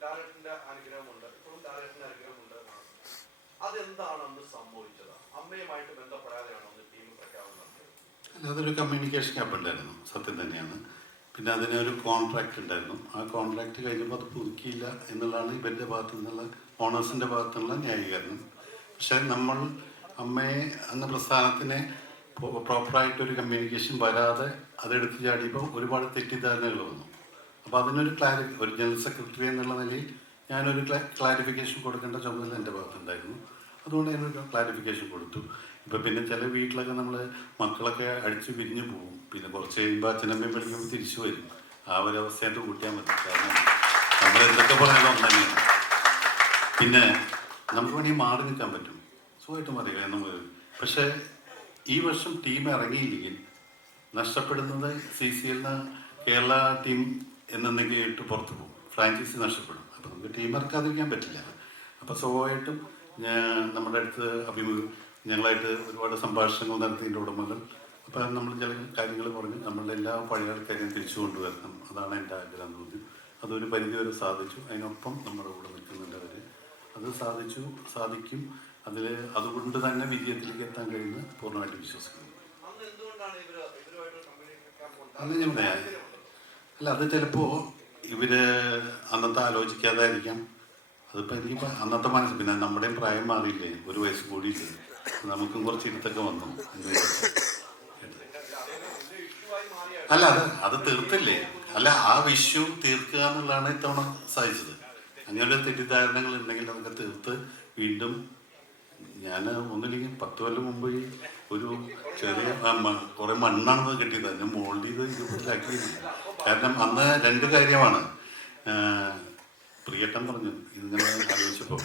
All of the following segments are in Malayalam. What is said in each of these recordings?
ലാലേട്ടന്റെ അനുഗ്രഹമുണ്ട് ഇപ്പോഴും ലാലേട്ടന്റെ അനുഗ്രഹമുണ്ട് അതെന്താണ് അന്ന് സംഭവിച്ചത്? അമ്മയുമായിട്ട് ബന്ധപ്പെടാതെയാണ് അന്ന് ടീം പ്രഖ്യാപനം നടത്തിയത്? അതൊരു കമ്മ്യൂണിക്കേഷൻ ഗ്യാപ്പ് ഉണ്ടായിരുന്നു. സത്യം തന്നെയാണ്. പിന്നെ അതിനൊരു കോൺട്രാക്റ്റ് ഉണ്ടായിരുന്നു. ആ കോൺട്രാക്റ്റ് കഴിഞ്ഞപ്പോൾ അത് പുതുക്കിയില്ല എന്നുള്ളതാണ് ഇവരുടെ ഭാഗത്തു നിന്നുള്ള ഓണേഴ്സിന്റെ ഭാഗത്തു നിന്നുള്ള ന്യായീകരണം. പക്ഷേ നമ്മൾ അമ്മയെ അന്ന് പ്രസ്ഥാനത്തിനെ പ്രോപ്പറായിട്ടൊരു കമ്മ്യൂണിക്കേഷൻ വരാതെ അതെടുത്ത് ചാടിയപ്പോൾ ഒരുപാട് തെറ്റിദ്ധാരണകൾ വന്നു. അപ്പോൾ അതിനൊരു ക്ലാരി ഒരു ജനറൽ സെക്രട്ടറി എന്നുള്ള നിലയിൽ ഞാനൊരു ക്ലാരിഫിക്കേഷൻ കൊടുക്കേണ്ട ചുമതല എന്റെ ഭാഗത്തുണ്ടായിരുന്നു. അതുകൊണ്ട് ഞാനൊരു ക്ലാരിഫിക്കേഷൻ കൊടുത്തു. ഇപ്പം പിന്നെ ചില വീട്ടിലൊക്കെ നമ്മൾ മക്കളൊക്കെ അടിച്ച് പിരിഞ്ഞു പോകും പിന്നെ കുറച്ച് കഴിയുമ്പോൾ അച്ഛനമ്മയും പഠിക്കുമ്പോൾ തിരിച്ചു വരും. ആ ഒരു അവസ്ഥയായിട്ട് കൂട്ടിയാൽ മതി. കാരണം നമ്മൾ എന്തൊക്കെ പറഞ്ഞാലും ഒന്ന് തന്നെയാണ് പിന്നെ നമുക്ക് വേണമെങ്കിൽ മാറി നിൽക്കാൻ പറ്റും. സുഖമായിട്ട് അറിയാം നമ്മൾ പക്ഷേ ഈ വർഷം ടീം ഇറങ്ങിയില്ലെങ്കിൽ നഷ്ടപ്പെടുന്നത് സി സി എല്ലിന് കേരള ടീം എന്നെന്നേക്കായിട്ട് പുറത്തു പോകും. ഫ്രാഞ്ചൈസി നഷ്ടപ്പെടും. അപ്പോൾ നമുക്ക് ടീം ഇറക്കാതിരിക്കാൻ പറ്റില്ല. അപ്പോൾ ഞാൻ നമ്മുടെ അടുത്ത് അഭിമുഖം ഞങ്ങളായിട്ട് ഒരുപാട് സംഭാഷണങ്ങൾ നടത്തിയതിന്റെ ഉടമകൾ. അപ്പോൾ നമ്മൾ ചില കാര്യങ്ങൾ പറഞ്ഞ് നമ്മളുടെ എല്ലാ പഴയ ആൾക്കാരെയും തിരിച്ചു കൊണ്ടുവരണം. അതാണ് എന്റെ ആഗ്രഹം തോന്നി അതൊരു പരിധിവരെ സാധിച്ചു. അതിനൊപ്പം നമ്മുടെ കൂടെ നിൽക്കുന്നുണ്ട് അവർ അത് സാധിച്ചു സാധിക്കും. അതിൽ അതുകൊണ്ട് തന്നെ വിജയത്തിലേക്ക് എത്താൻ കഴിയുന്ന പൂർണമായിട്ട് വിശ്വസിക്കുന്നു. അന്ന് ഞാൻ പറയാം. അല്ല അത് ചിലപ്പോൾ ഇവർ അന്നത്തെ ആലോചിക്കാതായിരിക്കാം. അതിപ്പോൾ എനിക്ക് അന്നത്തെ മനസ്സ് പിന്നെ നമ്മുടെയും പ്രായം മാറിയില്ലേ? ഒരു വയസ്സ് കൂടിയില്ലേ? നമുക്കും കുറച്ച് ഇടത്തൊക്കെ വന്നു? അല്ല അത് അത് തീർത്തില്ലേ? അല്ല ആ വിഷു തീർക്കുക എന്നുള്ളതാണ് ഇത്തവണ സാധിച്ചത്. അങ്ങനെ തെറ്റിദ്ധാരണകൾ ഉണ്ടെങ്കിൽ നമുക്ക് തീർത്ത് വീണ്ടും ഞാൻ ഒന്നില്ലെങ്കിൽ പത്ത് കൊല്ലം മുമ്പ് ഒരു ചെറിയ കുറെ മണ്ണാണ് കിട്ടിയത്. അതിന് മോൾഡ് ചെയ്ത് രൂപത്തിലാക്കിയത് കാരണം അന്ന് രണ്ട് കാര്യമാണ്. പ്രിയട്ടം പറഞ്ഞു ഇതിങ്ങനെ ആലോചിച്ചപ്പോൾ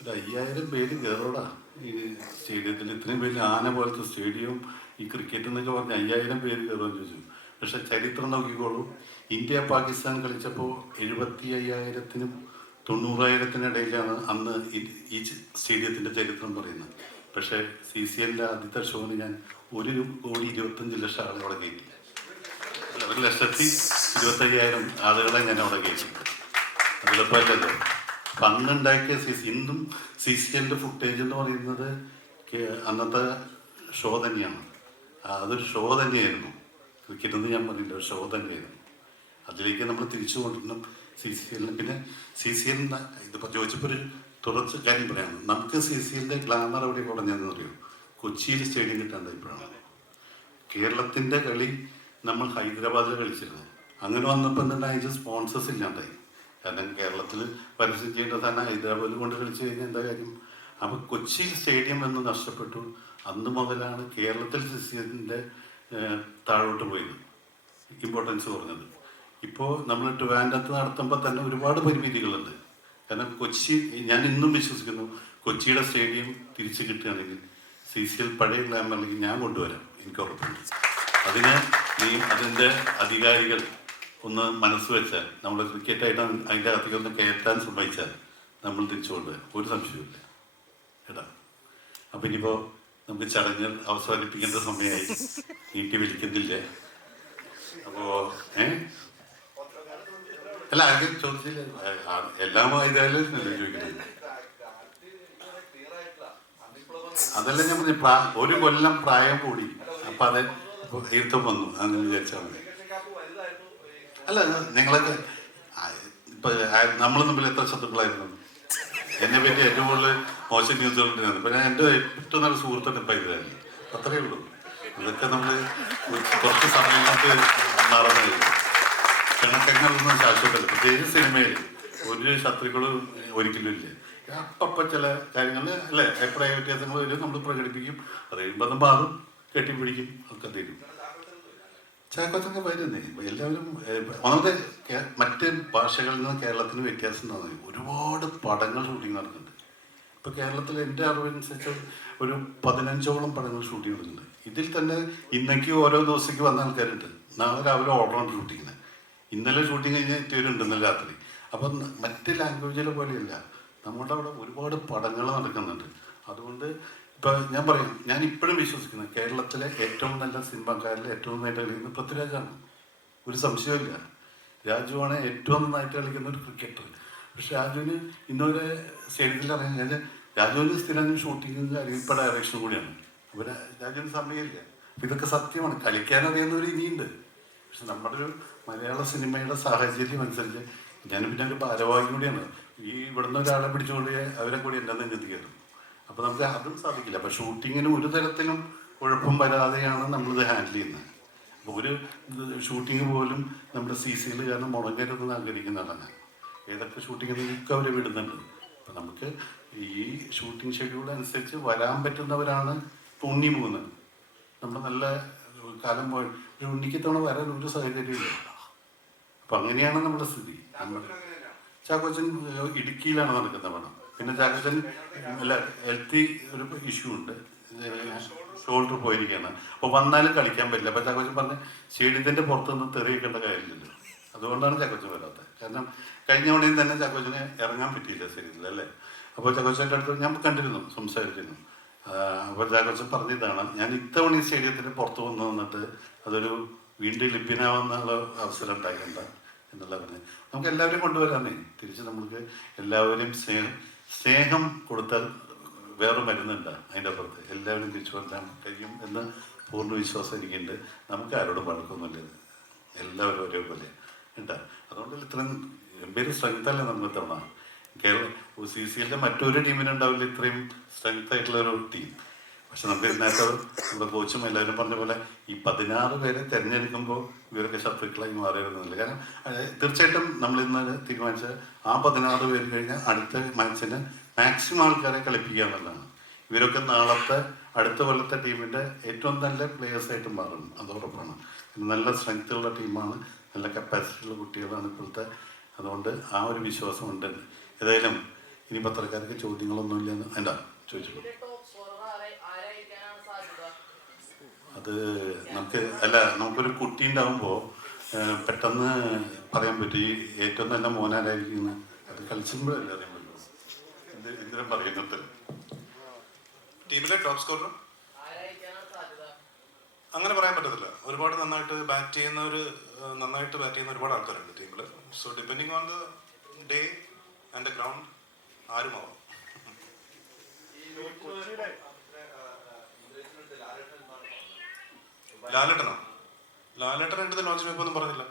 ഒരു അയ്യായിരം പേര് കയറോടാ ഈ സ്റ്റേഡിയത്തിൽ ഇത്രയും പേര് ആന പോലത്തെ സ്റ്റേഡിയം ഈ ക്രിക്കറ്റ് എന്നൊക്കെ പറഞ്ഞ് അയ്യായിരം പേര് കയറുമെന്ന് ചോദിച്ചു. പക്ഷെ ചരിത്രം നോക്കിക്കോളൂ. ഇന്ത്യ പാകിസ്ഥാൻ കളിച്ചപ്പോൾ എഴുപത്തി അയ്യായിരത്തിനും തൊണ്ണൂറായിരത്തിനിടയിലാണ് അന്ന് ഈ- സ്റ്റേഡിയത്തിന്റെ ചരിത്രം പറയുന്നത്. പക്ഷേ സി സി എല്ലിന്റെ ആദ്യത്തെ ഷോന് ഞാൻ ഒരു കോടി ഇരുപത്തഞ്ച് ലക്ഷം ആളുകൾ അവിടെ കയറ്റി അല്ല, ഒരു ലക്ഷത്തി ഇരുപത്തയ്യായിരം ആളുകളെ ഞാൻ അവിടെ കയറ്റി എളുപ്പമല്ലല്ലോ. അപ്പം അന്നുണ്ടാക്കിയ സി സി ഇന്നും സി സി എല്ലിന്റെ ഫുട്ടേജ് എന്ന് പറയുന്നത് അന്നത്തെ ഷോ തന്നെയാണ്. അതൊരു ഷോ തന്നെയായിരുന്നു. ക്രിക്കറ്റ് എന്ന് ഞാൻ പറഞ്ഞില്ല ഒരു ഷോ തന്നെയായിരുന്നു. അതിലേക്ക് നമ്മൾ തിരിച്ചു കൊണ്ടിരുന്നു സി സി എല്ലിന് പിന്നെ സി സി എല്ലിന് ഇതിപ്പോൾ ചോദിച്ചപ്പോൾ ഒരു തുടർച്ച കാര്യം പറയാം നമുക്ക് സി സി എല്ലിന്റെ ഗ്ലാമർ എവിടെ കുറഞ്ഞതെന്ന് അറിയോ? കൊച്ചിയിൽ സ്റ്റേഡിയം കിട്ടാണ്ട് ഇപ്പോഴാണ്. കേരളത്തിന്റെ കളി നമ്മൾ ഹൈദരാബാദിൽ കളിച്ചിരുന്നു. അങ്ങനെ വന്നപ്പോൾ എന്തുണ്ടായി സ്പോൺസേഴ്സ് ഇല്ലാണ്ടായി. കാരണം കേരളത്തിൽ പരസ്യം ചെയ്യേണ്ട തന്നെ ഹൈദരാബാദിൽ കൊണ്ട് കളിച്ചു കഴിഞ്ഞാൽ എന്താ കാര്യം? അപ്പോൾ കൊച്ചി സ്റ്റേഡിയം എന്ന് നഷ്ടപ്പെട്ടു. അന്ന് മുതലാണ് കേരളത്തിൽ സിസിയത്തിന്റെ താഴോട്ട് പോയത്. ഇമ്പോർട്ടൻസ് കുറഞ്ഞത്. ഇപ്പോൾ നമ്മൾ ട്രിവാൻഡത്ത് നടത്തുമ്പോൾ തന്നെ ഒരുപാട് പരിമിതികളുണ്ട്. കാരണം കൊച്ചി ഞാൻ ഇന്നും വിശ്വസിക്കുന്നു കൊച്ചിയുടെ സ്റ്റേഡിയം തിരിച്ചു കിട്ടുകയാണെങ്കിൽ സി സി എൽ പഴയ ഗ്ലാമറിലേക്ക് ഞാൻ കൊണ്ടുവരാം എനിക്ക് ഉറപ്പുണ്ട്. അതിന് നീ അതിന്റെ അധികാരികൾ ഒന്ന് മനസ്സ് വെച്ചാൽ നമ്മൾ ക്രിക്കറ്റായിട്ട് അതിന്റെ അകത്തേക്ക് ഒന്ന് കയറ്റാൻ ശ്രമിച്ചാൽ നമ്മൾ തിരിച്ചു കൊണ്ടുവരാം. ഒരു സംശയമില്ല കേട്ടാ അപ്പം ഇനിയിപ്പോൾ നമുക്ക് ചടങ്ങ് അവസാനിപ്പിക്കേണ്ട സമയമായി. നീട്ടി വിളിക്കുന്നില്ലേ? അപ്പോ ഏ? അല്ല ആരും ചോദിച്ചില്ല. എല്ലാം ഇതായാലും ചോദിക്കുന്നത്? അതല്ല ഞാൻ പറഞ്ഞു ഒരു കൊല്ലം പ്രായം കൂടി. അപ്പൊ അത് ഈർത്തം വന്നു. അങ്ങനെ വിചാരിച്ചാൽ മതി. അല്ല നിങ്ങളൊക്കെ ഇപ്പൊ നമ്മൾ തമ്മിൽ എത്ര ശത്രുക്കളായിരുന്നു? എന്നെ പറ്റി ഏറ്റവും കൂടുതൽ മോശം ന്യൂസുകൾ ഉണ്ടായിരുന്നു പിന്നെ എന്റെ ഏറ്റവും നല്ല സുഹൃത്തൊക്കെ ഇപ്പം ഇതായിരുന്നു അത്രയേ ഉള്ളൂ. ഇതൊക്കെ നമ്മൾ കുറച്ച് സമയം കൊണ്ട് മറന്നു ശാശ്വത ശാശ്വതമല്ല പ്രത്യേകിച്ച് സിനിമയിൽ ഒരു ശത്രുക്കളും ഒരിക്കലും ഇല്ല. അപ്പപ്പ ചില കാര്യങ്ങൾ അല്ലേ? അഭിപ്രായ വ്യത്യാസങ്ങൾ വരും നമ്മൾ പ്രകടിപ്പിക്കും. അത് കഴിയുമ്പോൾ അതും കെട്ടിപ്പിടിക്കും ഒക്കെ തരും. ചാക്കോച്ചൊക്കെ വരുന്നേ എല്ലാവരും ഒന്നാമത്തെ മറ്റ് ഭാഷകളിൽ നിന്ന് കേരളത്തിന് വ്യത്യാസം എന്താണെന്ന് ഒരുപാട് പടങ്ങൾ ഷൂട്ടിംഗ് നടക്കുന്നുണ്ട്. ഇപ്പൊ കേരളത്തിൽ എന്റെ അറിവനുസരിച്ച് ഒരു പതിനഞ്ചോളം പടങ്ങൾ ഷൂട്ടിംഗ് നടക്കുന്നുണ്ട്. ഇതിൽ തന്നെ ഇന്നേക്ക് ഓരോ ദിവസത്തേക്ക് വന്ന ആൾക്കാരുണ്ട്. നാളെ രാവിലെ ഓർഡറാണ് ഷൂട്ടിങ്ങിന് ഇന്നലെ ഷൂട്ടിംഗ് കഴിഞ്ഞ് എത്തിയവരുണ്ട് ഇന്നലെ രാത്രി. അപ്പം മറ്റ് ലാംഗ്വേജിലെ പോലെയല്ല. നമ്മുടെ അവിടെ ഒരുപാട് പടങ്ങൾ നടക്കുന്നുണ്ട്. അതുകൊണ്ട് ഇപ്പം ഞാൻ പറയും ഞാൻ ഇപ്പോഴും വിശ്വസിക്കുന്നു കേരളത്തിലെ ഏറ്റവും നല്ല സിനിമാക്കാരിലെ ഏറ്റവും നന്നായിട്ട് കളിക്കുന്നത് പൃഥ്വിരാജാണ്. ഒരു സംശയമില്ല രാജുവാണ് ഏറ്റവും നന്നായിട്ട് കളിക്കുന്ന ഒരു ക്രിക്കറ്റർ പക്ഷെ രാജുവിന് ഇന്നൊരു സ്റ്റേഡിയത്തിൽ അറിയാൻ രാജുവിന് സ്ഥിരം ഷൂട്ടിങ് കാര്യം ഇപ്പം ഡയറക്ഷൻ കൂടിയാണ്. അപ്പോൾ രാജുവിന് സമയമില്ല. ഇതൊക്കെ സത്യമാണ്. കളിക്കാൻ അറിയുന്നവർ ഇനിയുണ്ട്. പക്ഷെ നമ്മുടെ ഒരു മലയാള സിനിമയുടെ സാഹചര്യം അനുസരിച്ച് ഞാൻ പിന്നെ ഒരു ഭാരവാഹി കൂടിയാണ്. ഈ ഇവിടുന്ന് ഒരാളെ പിടിച്ചുകൊണ്ട് അവരെ കൂടി എന്റെ നെഞ്ചെത്തി കയറും. അപ്പോൾ നമുക്ക് അതും സാധിക്കില്ല. അപ്പോൾ ഷൂട്ടിങ്ങിന് ഒരു തരത്തിലും കുഴപ്പം വരാതെയാണ് നമ്മളിത് ഹാൻഡിൽ ചെയ്യുന്നത്. അപ്പോൾ ഒരു ഷൂട്ടിങ് പോലും നമ്മുടെ സി സിയിൽ കാരണം മുടങ്ങരുതെന്ന് ആഗ്രഹിക്കുന്നതാണ് ഏതൊക്കെ ഷൂട്ടിങ്ങിനൊക്കെ അവർ വിടുന്നുണ്ട്. അപ്പം നമുക്ക് ഈ ഷൂട്ടിംഗ് ഷെഡ്യൂൾ അനുസരിച്ച് വരാൻ പറ്റുന്നവരാണ് തുണ്ണി പോകുന്നത്. നമ്മൾ നല്ല കാലം പോയി ഒരു ഉണ്ണിക്ക് തവണ വരാൻ ഒരു സാഹചര്യമില്ല അപ്പം അങ്ങനെയാണ് നമ്മുടെ സ്ഥിതി. ചാക്കോച്ചൻ ഇടുക്കിയിലാണ് നടക്കുന്ന പണം പിന്നെ ചാക്കോച്ചൻ നല്ല ഹെൽത്തി ഒരു ഇഷ്യൂ ഉണ്ട്. ഷോൾഡർ പോയിരിക്കുകയാണ്. അപ്പോൾ വന്നാലും കളിക്കാൻ പറ്റില്ല. അപ്പോൾ ചാക്കോച്ചൻ പറഞ്ഞ് സ്റ്റേഡിയത്തിന്റെ പുറത്തുനിന്ന് തെറിയിക്കേണ്ട കാര്യമില്ലല്ലോ. അതുകൊണ്ടാണ് ചാക്കോച്ചൻ വരാത്തത്. കാരണം കഴിഞ്ഞ തവണയും തന്നെ ചാക്കോച്ചന് ഇറങ്ങാൻ പറ്റിയില്ല ശരീരത്തിൽ അല്ലേ? അപ്പോൾ ചാക്കോച്ചന്റെ അടുത്ത് ഞാൻ കണ്ടിരുന്നു സംസാരിച്ചിരുന്നു. അപ്പോൾ ചാക്കോച്ചൻ പറഞ്ഞതാണ് ഞാൻ ഇത്തവണ ഈ സ്റ്റേഡിയത്തിന് പുറത്ത് വന്ന് വന്നിട്ട് അതൊരു വീണ്ടും ലഭ്യനാവുന്നുള്ള അവസരം ഉണ്ടാക്കണ്ട എന്നുള്ള പറഞ്ഞത് നമുക്ക് എല്ലാവരെയും കൊണ്ടുവരാനേ തിരിച്ച് നമ്മൾക്ക് എല്ലാവരും സ്നേഹം സ്നേഹം കൊടുത്താൽ വേറെ മരുന്നുണ്ട് അതിന്റെ അപ്പുറത്ത്. എല്ലാവരും തിരിച്ചു കൊല്ലാൻ കഴിയും എന്ന് പൂർണ വിശ്വാസം എനിക്കുണ്ട്. നമുക്ക് ആരോടും വഴക്കൊന്നുമില്ല. എല്ലാവരും ഒരേപോലെ. കേട്ടാ? അതുകൊണ്ട് ഇത്രയും ഗംഭീര സ്ട്രെങ്ത് അല്ലേ നമുക്ക് തവണ? കേരള സി സി എല്ലിന്റെ മറ്റൊരു ടീമിനുണ്ടാവില്ല ഇത്രയും സ്ട്രെങ്ത് ആയിട്ടുള്ള ഒരു ടീം പക്ഷെ നമുക്ക് ഇതിനകത്ത് നമ്മുടെ കോച്ചും എല്ലാവരും പറഞ്ഞ പോലെ ഈ പതിനാറ് പേരെ തിരഞ്ഞെടുക്കുമ്പോൾ ഇവരൊക്കെ ശത്രുക്കളായി മാറിയിരുന്നില്ല കാരണം തീർച്ചയായിട്ടും നമ്മൾ ഇന്ന് തീരുമാനിച്ച ആ പതിനാറ് പേര് കഴിഞ്ഞാൽ അടുത്ത മാച്ചിന് മാക്സിമം ആൾക്കാരെ കളിപ്പിക്കുക എന്നുള്ളതാണ്. ഇവരൊക്കെ നാളത്തെ അടുത്ത കൊല്ലത്തെ ടീമിന്റെ ഏറ്റവും നല്ല പ്ലേയേഴ്സ് ആയിട്ട് മാറും അതോടൊപ്പമാണ്. നല്ല സ്ട്രെങ്ത് ഉള്ള ടീമാണ്. നല്ല കപ്പാസിറ്റി ഉള്ള കുട്ടികളാണ് ഇപ്പോഴത്തെ. അതുകൊണ്ട് ആ ഒരു വിശ്വാസം ഉണ്ട് ഏതായാലും ഇനി പത്രക്കാർക്ക് ചോദ്യങ്ങളൊന്നുമില്ലെന്ന് എന്താ? ചോദിച്ചോളൂ. അത് നമുക്ക് അല്ല നമുക്കൊരു കുട്ടി ഉണ്ടാകുമ്പോൾ പെട്ടെന്ന് പറയാൻ പറ്റും. ഈ ഏറ്റവും നല്ല മോനാരായിരിക്കുന്ന അത് കളിച്ചുമ്പോഴല്ലേ അറിയാൻ പറ്റുള്ളൂ എന്ത് എന്തിനും പറയുന്നത് ടീമിലെ ടോപ്പ് സാധ്യത അങ്ങനെ പറയാൻ പറ്റത്തില്ല. ഒരുപാട് നന്നായിട്ട് ബാറ്റ് ചെയ്യുന്ന ഒരു നന്നായിട്ട് ബാറ്റ് ചെയ്യുന്ന ഒരുപാട് ആൾക്കാരുണ്ട് ടീമിൽ so depending on the day and the ground ആരുമാവാം. ലാലേട്ടനോ? ലാലേട്ടൻ ലോഞ്ച് ഒന്നും പറഞ്ഞില്ല.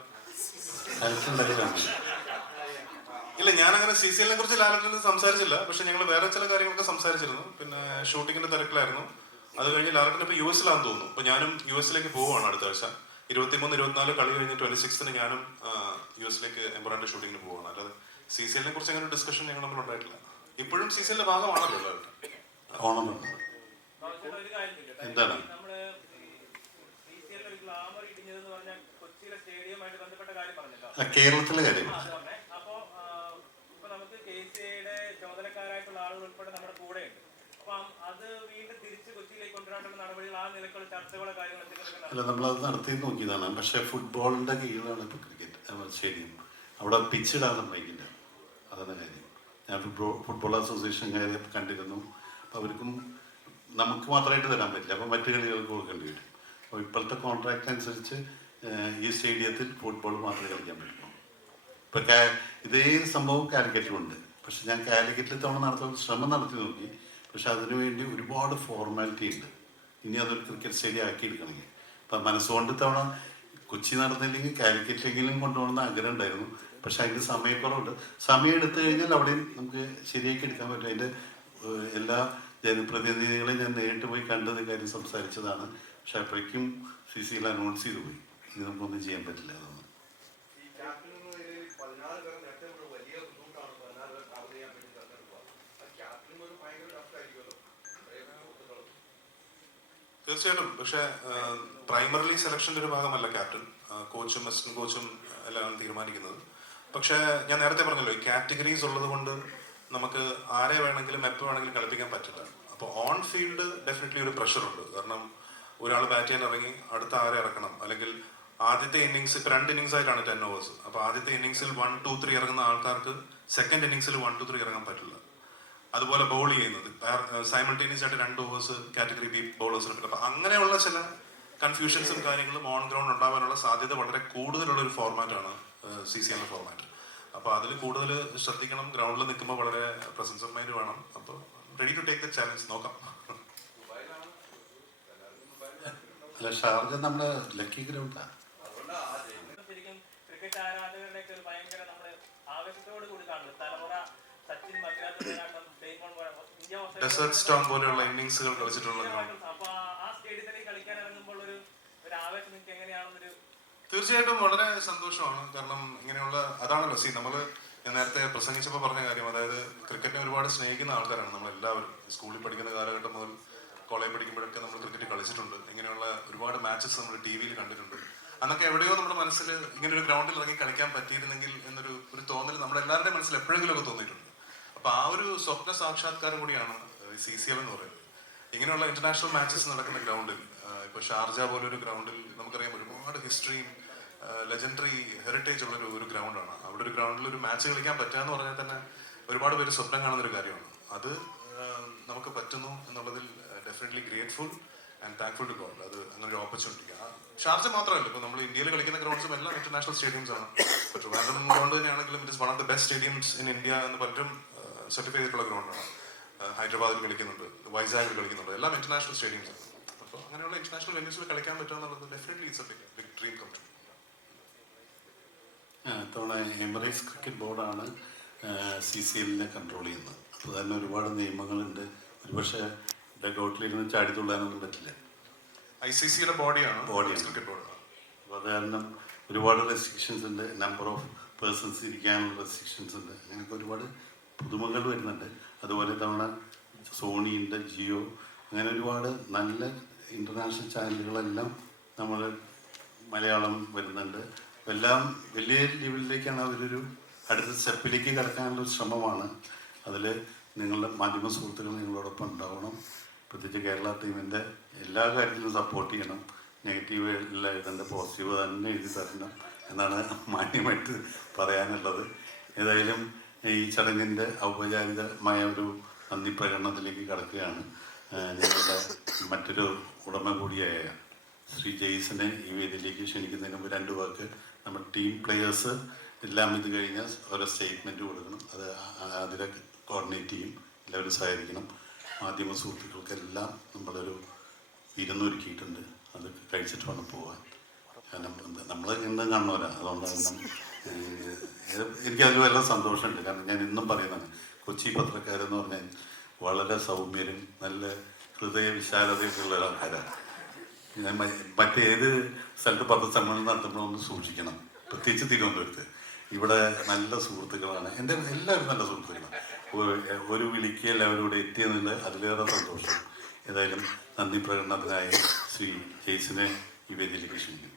ഇല്ല ഞാൻ അങ്ങനെ സി സി എല്ലിനെ കുറിച്ച് ലാലേട്ടൻ സംസാരിച്ചില്ല. പക്ഷെ ഞങ്ങൾ വേറെ ചില കാര്യങ്ങളൊക്കെ സംസാരിച്ചിരുന്നു. പിന്നെ ഷൂട്ടിങ്ങിന്റെ തിരക്കിലായിരുന്നു. അത് കഴിഞ്ഞ് ലാലേട്ടൻ ഇപ്പൊ യു എസിലാന്ന് തോന്നുന്നു. അപ്പൊ ഞാനും യു എസിലേക്ക് പോവുകയാണ് അടുത്ത ആഴ്ച. ഇരുപത്തിമൂന്ന് ഇരുപത്തിനാല് കളി കഴിഞ്ഞ് ട്വന്റി സിക്സിന് ഞാനും യു എസിലേക്ക് എംബറാന്റെ ഷൂട്ടിങ്ങിന് പോവുകയാണ്. അല്ലാതെ സി സി എല്ലിനെ കുറിച്ച് അങ്ങനെ ഡിസ്കഷൻ ഞങ്ങൾ നമ്മൾ ഉണ്ടായിട്ടില്ല. ഇപ്പോഴും സി സി എല്ലിന്റെ ഭാഗമാണല്ലോ ലാലേട്ടൻ. ഓണം? എന്താണ്? കേരളത്തിലെ കാര്യം. അപ്പോ, ഇപ്പോ. അപ്പം അല്ല നമ്മളത് നടത്തി നോക്കിയതാണ്. പക്ഷെ ഫുട്ബോളിന്റെ കീഴിലാണ് ഇപ്പോൾ ക്രിക്കറ്റ് ശരിയും അവിടെ പിച്ചിടാൻ സമ്മതിക്കില്ല അതാണ് കാര്യം. ഞാൻ ഫുട്ബോൾ ഫുട്ബോൾ അസോസിയേഷൻകാരെ കണ്ടിരുന്നു. അപ്പോൾ അവർക്കും നമുക്ക് മാത്രമായിട്ട് തരാൻ പറ്റില്ല. അപ്പോൾ മറ്റു കളികൾക്ക് കൊടുക്കേണ്ടി വരും. അപ്പോൾ ഇപ്പോഴത്തെ കോൺട്രാക്ട് അനുസരിച്ച് ഈ സ്റ്റേഡിയത്തിൽ ഫുട്ബോൾ മാത്രമേ കളിക്കാൻ പറ്റുള്ളൂ. ഇപ്പൊ കാ- ഇതേ സംഭവം കാലിക്കറ്റിലുണ്ട്. പക്ഷെ ഞാൻ കാലിക്കറ്റിൽ തവണ നടത്താൻ ശ്രമം നടത്തി നോക്കി. പക്ഷെ അതിനുവേണ്ടി ഒരുപാട് ഫോർമാലിറ്റി ഉണ്ട്. ഇനി അതൊരു ക്രിക്കറ്റ് സ്റ്റേഡിയം ആക്കി എടുക്കണമെങ്കിൽ അപ്പം മനസ്സുകൊണ്ട് തവണ കൊച്ചി നടന്നില്ലെങ്കിൽ കാലിക്കറ്റിലെങ്കിലും കൊണ്ടുപോകണമെന്ന് ആഗ്രഹം ഉണ്ടായിരുന്നു. പക്ഷെ അതിന് സമയക്കുറവുണ്ട്. സമയം എടുത്തു കഴിഞ്ഞാൽ അവിടെയും നമുക്ക് ശരിയാക്കി എടുക്കാൻ പറ്റും. അതിന്റെ എല്ലാ ജനപ്രതിനിധികളെയും ഞാൻ നേരിട്ട് പോയി കണ്ടത് കാര്യം സംസാരിച്ചതാണ്. പക്ഷെ അപ്പോഴേക്കും സി എല്ലാം അനൗൺസ് ചെയ്തു പോയി ഇനി നമുക്കൊന്നും ചെയ്യാൻ പറ്റില്ല അതൊന്നും. തീർച്ചയായിട്ടും. പക്ഷെ പ്രൈമറിലി സെലക്ഷന്റെ ഒരു ഭാഗമല്ല ക്യാപ്റ്റൻ കോച്ചും അസിസ്റ്റന്റ് കോച്ചും എല്ലാം തീരുമാനിക്കുന്നത്. പക്ഷേ ഞാൻ നേരത്തെ പറഞ്ഞല്ലോ ഈ കാറ്റഗറീസ് ഉള്ളത് കൊണ്ട് നമുക്ക് ആരെ വേണമെങ്കിലും എപ്പോൾ വേണമെങ്കിലും കളിപ്പിക്കാൻ പറ്റില്ല. അപ്പോൾ ഓൺ ഫീൽഡ് ഡെഫിനറ്റ്ലി ഒരു പ്രഷറുണ്ട് കാരണം ഒരാൾ ബാറ്റ് ചെയ്യാൻ ഇറങ്ങി അടുത്ത ആരെ ഇറക്കണം? അല്ലെങ്കിൽ ആദ്യത്തെ ഇന്നിങ്സ് ഇപ്പൊ രണ്ട് ഇന്നിങ്സ് ആയിട്ടാണ് ടെൻ ഓവേഴ്സ് അപ്പൊ ആദ്യത്തെ ഇന്നിങ്സിൽ വൺ ടു ത്രീ ഇറങ്ങുന്ന ആൾക്കാർക്ക് സെക്കൻഡ് ഇന്നിങ്സിൽ വൺ ടു ത്രീ ഇറങ്ങാൻ പറ്റില്ല. അതുപോലെ ബോൾ ചെയ്യുന്നത്. സൈമൾട്ടേനിയസ് ആയിട്ട് രണ്ട് ഓവേഴ്സ് കാറ്റഗറി ബി ബൗളേഴ്സ് അപ്പൊ അങ്ങനെയുള്ള ചില കൺഫ്യൂഷൻസും കാര്യങ്ങളും ഓൺ ഗ്രൗണ്ട് ഉണ്ടാവാനുള്ള സാധ്യത വളരെ കൂടുതലുള്ള ഒരു ഫോർമാറ്റാണ് സി സി എൽ ഫോർമാറ്റ് അപ്പൊ അതിൽ കൂടുതൽ ശ്രദ്ധിക്കണം. ഗ്രൗണ്ടിൽ നിൽക്കുമ്പോൾ വളരെ പ്രസൻസ് മൈൻഡ് വേണം. അപ്പോൾ ready to take the challenge നോക്കാം. അല്ല ഷാർജ നമ്മുടെ ലക്കി ഗ്രൗണ്ടാണ് ഡെസേർട്ട് സ്റ്റോൺ പോലെയുള്ള ഇന്നിങ്സുകൾ കളിച്ചിട്ടുള്ള ഗ്രൗണ്ട് അപ്പൊ ആ കളിക്കാൻ ഇറങ്ങുമ്പോൾ ഒരു ഒരു ആവേശം എങ്ങനെയാണെന്നൊരു തീർച്ചയായിട്ടും വളരെ സന്തോഷമാണ്. കാരണം ഇങ്ങനെയുള്ള അതാണല്ലോ സി നമ്മൾ ഞാൻ നേരത്തെ പ്രസംഗിച്ചപ്പോൾ പറഞ്ഞ കാര്യം. അതായത് ക്രിക്കറ്റിനെ ഒരുപാട് സ്നേഹിക്കുന്ന ആൾക്കാരാണ് നമ്മൾ എല്ലാവരും സ്കൂളിൽ പഠിക്കുന്ന കാലഘട്ടം മുതൽ കോളേജ് പഠിക്കുമ്പോഴൊക്കെ നമ്മൾ ക്രിക്കറ്റ് കളിച്ചിട്ടുണ്ട്. ഇങ്ങനെയുള്ള ഒരുപാട് മാച്ചസ് നമ്മൾ ടി വിയിൽ കണ്ടിട്ടുണ്ട്. അന്നൊക്കെ എവിടെയോ നമ്മുടെ മനസ്സിൽ ഇങ്ങനെ ഒരു ഗ്രൗണ്ടിൽ ഇറങ്ങി കളിക്കാൻ പറ്റിയിരുന്നെങ്കിൽ എന്നൊരു ഒരു തോന്നൽ നമ്മുടെ എല്ലാവരുടെയും മനസ്സിൽ എപ്പോഴെങ്കിലും ഒക്കെ തോന്നിയിട്ടുണ്ട്. അപ്പൊ ആ ഒരു സ്വപ്ന സാക്ഷാത്കാരം കൂടിയാണ് സി സി എൽ എന്ന് പറയുന്നത്. ഇങ്ങനെയുള്ള ഇന്റർനാഷണൽ മാച്ചസ് നടക്കുന്ന ഗ്രൗണ്ടിൽ ഇപ്പൊ ഷാർജ പോലെ ഒരു ഗ്രൗണ്ടിൽ നമുക്കറിയാം ഒരുപാട് ഹിസ്റ്ററിയും ലെജൻഡറി ഹെറിറ്റേജ് ഉള്ള ഒരു ഒരു ഗ്രൗണ്ടാണ് അവിടെ ഒരു ഗ്രൗണ്ടിൽ ഒരു മാച്ച് കളിക്കാൻ പറ്റുക എന്ന് പറഞ്ഞാൽ തന്നെ ഒരുപാട് പേര് സ്വപ്നം കാണുന്ന ഒരു കാര്യമാണ്. അത് നമുക്ക് പറ്റുന്നു എന്നുള്ളതിൽ definitely grateful and thankful to God അത് അങ്ങനെ ഒരു ഓപ്പർച്യൂണിറ്റി ഷാർജ മാത്രമല്ല ഇപ്പൊ നമ്മൾ ഇന്ത്യയിൽ കളിക്കുന്ന ഗ്രൗണ്ട്സും എല്ലാം ഇന്റർനാഷണൽ സ്റ്റേഡിയംസ് ആണ്. ട്രിവാൻഡ്രം ഗ്രൗണ്ട് തന്നെയാണെങ്കിലും it is one of the best stadiums in India എന്ന് പലരും സർട്ടിഫൈ ചെയ്തിട്ടുള്ള ഗ്രൗണ്ടാണ് ഹൈദരാബാദിൽ കളിക്കുന്നുണ്ട് വൈസാഗിൽ കളിക്കുന്നുണ്ട് എല്ലാം ഇന്റർനാഷണൽ സ്റ്റേഡിയംസ് ആണ്. അപ്പോൾ അങ്ങനെയുള്ള ഇന്റർനാഷണൽ വെന്യൂസിൽ കളിക്കാൻ പറ്റുക എന്നുള്ളത് definitely it's a big dream come true ഇത്തവണ എമിറേറ്റ്സ് ക്രിക്കറ്റ് ബോർഡാണ് സി സി എല്ലിനെ കൺട്രോൾ ചെയ്യുന്നത്. അപ്പോൾ തന്നെ ഒരുപാട് നിയമങ്ങളുണ്ട്. ഒരുപക്ഷെ ഡഗൗട്ടിലിരുന്ന് ചാടി തുള്ളാനൊന്നും പറ്റില്ല. ഐ സി സിയുടെ ബോഡിയാണ് Body-ആണ്. Cricket board. അപ്പോൾ അത് കാരണം ഒരുപാട് റെസ്ട്രിക്ഷൻസ് ഉണ്ട്. നമ്പർ ഓഫ് പേഴ്സൺസ് ഇരിക്കാനുള്ള റെസ്ട്രിക്ഷൻസ് ഉണ്ട്. അങ്ങനെയൊക്കെ ഒരുപാട് പുതുമകൾ വരുന്നുണ്ട്. അതുപോലെ തവണ സോണിയുണ്ട് ജിയോ അങ്ങനെ ഒരുപാട് നല്ല ഇന്റർനാഷണൽ ചാനലുകളെല്ലാം നമ്മൾ മലയാളം വരുന്നുണ്ട്. എല്ലാം വലിയ ലെവലിലേക്കാണ് അവരൊരു അടുത്ത സ്റ്റെപ്പിലേക്ക് കടക്കാനുള്ള ശ്രമമാണ്. അതിൽ നിങ്ങളുടെ മാധ്യമ സുഹൃത്തുക്കൾ നിങ്ങളോടൊപ്പം ഉണ്ടാവണം. പ്രത്യേകിച്ച് കേരള ടീമിന്റെ എല്ലാ കാര്യത്തിലും സപ്പോർട്ട് ചെയ്യണം. നെഗറ്റീവ് എഴുതേണ്ട പോസിറ്റീവ് തന്നെ എഴുതി തരണം എന്നാണ് മാന്യമായിട്ട് പറയാനുള്ളത്. ഏതായാലും ഈ ചടങ്ങിന്റെ ഔപചാരികമായ ഒരു നന്ദി പ്രകടനത്തിലേക്ക് കടക്കുകയാണ്. ഞങ്ങളുടെ മറ്റൊരു ഉടമ കൂടിയായ ശ്രീ ജെയ്സിനെ ഈ വേദിയിലേക്ക് ക്ഷണിക്കുന്നതിന് മുമ്പ് രണ്ട് വാക്ക്. നമ്മൾ ടീം പ്ലെയേഴ്സ് എല്ലാം ഇത് കഴിഞ്ഞാൽ ഓരോ സ്റ്റേറ്റ്മെന്റ് കൊടുക്കണം. അത് അതിലെ കോർഡിനേറ്റ് ചെയ്യും. എല്ലാവരും സഹകരിക്കണം. മാധ്യമ സുഹൃത്തുക്കൾക്കെല്ലാം നമ്മളൊരു വിരുന്നൊരുക്കിയിട്ടുണ്ട്. അത് കഴിച്ചിട്ട് വേണം പോകാൻ കാരണം നമ്മൾ ഇന്നും കാണുന്നവരാ. ഏഹ് എനിക്കതിൽ വല്ല സന്തോഷമുണ്ട്. കാരണം ഞാൻ ഇന്നും പറയുന്നതാണ് കൊച്ചി പത്രക്കാരെന്ന് പറഞ്ഞാൽ വളരെ സൗമ്യരും നല്ല ഹൃദയ വിശാലതയൊക്കെ ഉള്ള ആൾക്കാരാണ് ഞാൻ മറ്റേത് സ്ഥലത്ത് പത്രസമ്മേളനം നടത്തുമ്പോൾ ഒന്ന് സൂക്ഷിക്കണം. പ്രത്യേകിച്ച് തിരുവനന്തപുരത്ത്. ഇവിടെ നല്ല സുഹൃത്തുക്കളാണ്. എന്റെ എല്ലാവരും നല്ല സുഹൃത്തുക്കളാണ്. ഒരു- ഒരു അവരിവിടെ എല്ലാവരും ഇവിടെ എത്തിയെന്നുള്ള അതിലേറെ സന്തോഷം. ഏതായാലും നന്ദി പ്രകടനത്തിനായി ശ്രീ ജെയ്സിനെ ഈ വേദിയിലേക്ക് ക്ഷണിക്കുന്നു.